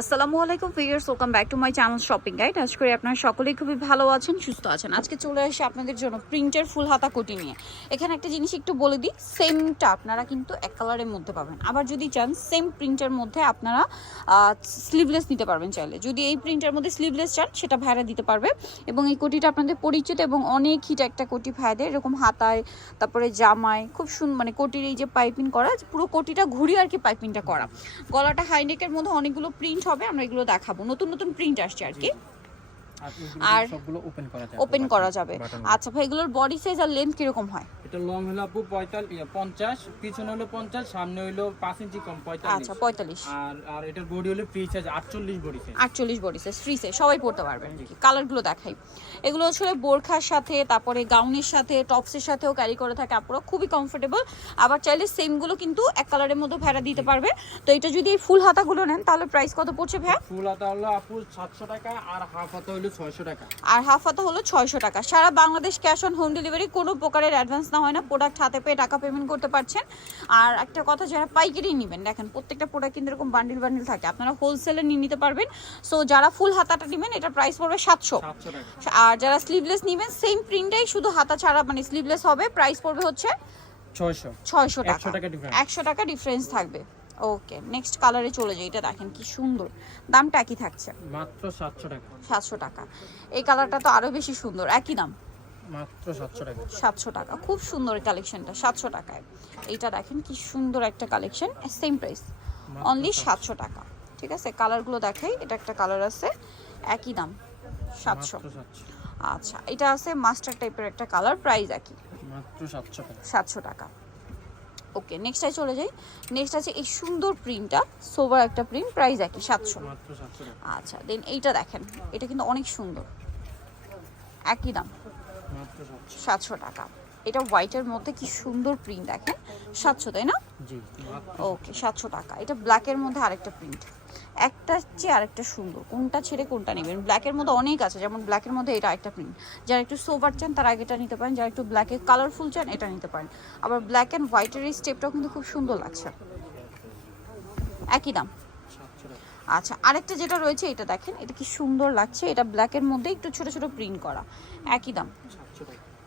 আসসালামু আলাইকুম viewers welcome back to my channel shopping guide আজ করে আপনারা সকলেই খুবই ভালো আছেন, সুস্থ আছেন। আজকে চলে আসি আপনাদের জন্য প্রিন্টের ফুল হাতা কোটি নিয়ে। এখানে একটা জিনিস একটু বলে দিই সেমটা আপনারা কিন্তু এক কালারের মধ্যে পাবেন। আবার যদি চান সেম প্রিন্টের মধ্যে আপনারা স্লিভলেস নিতে পারবেন চাইলে। যদি এই প্রিন্টের মধ্যে স্লিভলেস চান, সেটা ভাইরা দিতে পারবে। এবং এই কোটিটা আপনাদের পরিচিত এবং অনেক হিট একটা কোটি ভাইদের, এরকম হাতায়, তারপরে জামায়, খুব সুন্দর মানে কোটির এই যে পাইপিং করা, পুরো কোটিটা ঘুরিয়ে আর কি পাইপিংটা করা। গলাটা হাইনেকের মধ্যে অনেকগুলো প্রিন্ট হবে আমরা এগুলো দেখাবো। নতুন নতুন প্রিন্ট আসছে আর কি। আর ওপেন করা যায় ওপেন করা যাবে। আচ্ছা ভাই এগুলোর বডি সাইজ আর লেন্থ কীরকম হয়? এটা লং হলো আপু পঁয়তাল্লিশ পঞ্চাশ পিছনে হলো পঞ্চাশ সামনে হলো পাঁচ ইঞ্চি কম পঁয়তাল্লিশ। আচ্ছা পঁয়তাল্লিশ। আর আর এটার বডি হলো ফ্রি সাইজ আটচল্লিশ বডি সাইজ আটচল্লিশ বডি সাইজ ফ্রি সাইজ সবাই পড়তে পারবেন কালারগুলো দেখাই। এগুলো আসলে বোরখার সাথে তারপরে গাউনের সাথে টপসের সাথেও ক্যারি করে থাকে আপুরা খুবই কমফোর্টেবল আবার চাইলে সেমগুলো কিন্তু এক কালারের মধ্যে ভেড়া দিতে পারবে। তো এটা যদি এই ফুল হাতাগুলো নেন তাহলে প্রাইস কত পড়ছে ভ্যা ফুল হাতা হলো আপু সাতশো টাকা আর হাফ হাতা হলো টাকা। আর হাফ হাতা হলো ছয়শো টাকা। সারা Bangladesh cash on home delivery কোনো প্রকারের অ্যাডভান্স না হয় না। প্রোডাক্ট হাতে পেয়ে টাকা পেমেন্ট করতে পারছেন। আর একটা কথা যারা পাইকারি নেবেন দেখেন প্রত্যেকটা প্রোডাক্ট কিন্তু এরকম বান্ডিল বান্ডিল থাকে। আপনারা হোলসেলে নিয়ে নিতে পারবেন। সো যারা ফুল হাতাটা নেবেন এটা প্রাইস পড়বে সাতশো। আর যারা স্লিভলেস নেবেন সেম প্রিন্টাই শুধু হাতা ছাড়া মানে স্লিভলেস হবে। প্রাইস পড়বে হচ্ছে ছয়শো। ছয়শো টাকা। একশো টাকা ডিফারেন্স থাকবে। ওকে নেক্সট কালারে চলে যাই এটা দেখেন কি সুন্দর। দামটা একই থাকছে। মাত্র সাতশো টাকা। সাতশো টাকা। এই কালারটা তো আরও বেশি সুন্দর একই দাম? মাত্র সাতশো টাকা। সাতশো টাকা খুব সুন্দর কালেকশনটা সাতশো টাকায়। এইটা দেখেন কি সুন্দর একটা কালেকশন সেম প্রাইস অনলি সাতশো। টাকা। ঠিক আছে কালারগুলো দেখাই এটা একটা কালার আছে একই দাম সাতশো। মাত্র সাতশো। আচ্ছা এটা আছে মাস্টার টাইপের একটা কালার প্রাইস একই। মাত্র সাতশো টাকা। সাতশো টাকা। ওকে নেক্সটটাই চলে যাই। নেক্সট আছে এই সুন্দর প্রিন্টটা সোভার একটা প্রিন্ট প্রাইস একই সাতশো। আচ্ছা দেন এইটা দেখেন এটা কিন্তু অনেক সুন্দর। একই দাম। মাত্র সাতশো। টাকা। এটা হোয়াইটের মধ্যে কি সুন্দর প্রিন্ট দেখেন। সাতশো তাই না? ওকে, সাতশো টাকা। এটা ব্ল্যাকের মধ্যে আরেকটা প্রিন্ট একটা চেয়ে আরেকটা সুন্দর। কোনটা ছেড়ে কোনটা নেবেন? ব্ল্যাকের মধ্যে অনেক আছে। যেমন ব্ল্যাকের মধ্যে এটা একটা প্রিন্ট যারা একটু সোবার চান, তারা আগেটা নিতে পারেন। যারা একটু ব্ল্যাকে কালারফুল চান, এটা নিতে পারেন। আবার ব্ল্যাক অ্যান্ড হোয়াইটের এই স্টেপটাও কিন্তু খুব সুন্দর লাগছে। একই দাম। আচ্ছা আরেকটা যেটা রয়েছে, এটা দেখেন। এটা কি সুন্দর লাগছে। এটা ব্ল্যাকের মধ্যে একটু ছোট ছোট প্রিন্ট করা। একই দাম।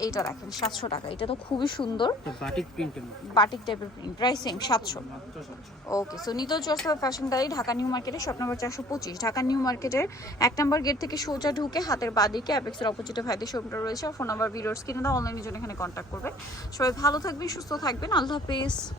এইটা দেখেন সাতশো টাকা। এটা তো খুবই সুন্দর। বাটিক প্রিন্টের বাটিক টাইপের প্রিন্ট প্রাইস সেম সাতশো। Okay so Nitol Charcha fashion gallery Dhaka new মার্কেটে শপ নম্বর চারশো পঁচিশ। ঢাকা নিউ মার্কেটের এক নম্বর গেট থেকে সোজা ঢুকে হাতের বাদিকে অ্যাপেক্সের অপোজিটে ভাইদের শোরুমটা রয়েছে। ফোন নাম্বার ভিডিওর স্ক্রিনে দাও অনলাইনের জন্য এখানে কন্ট্যাক্ট করবে সবাই ভালো থাকবেন সুস্থ থাকবেন। আল্লাহ হাফেজ।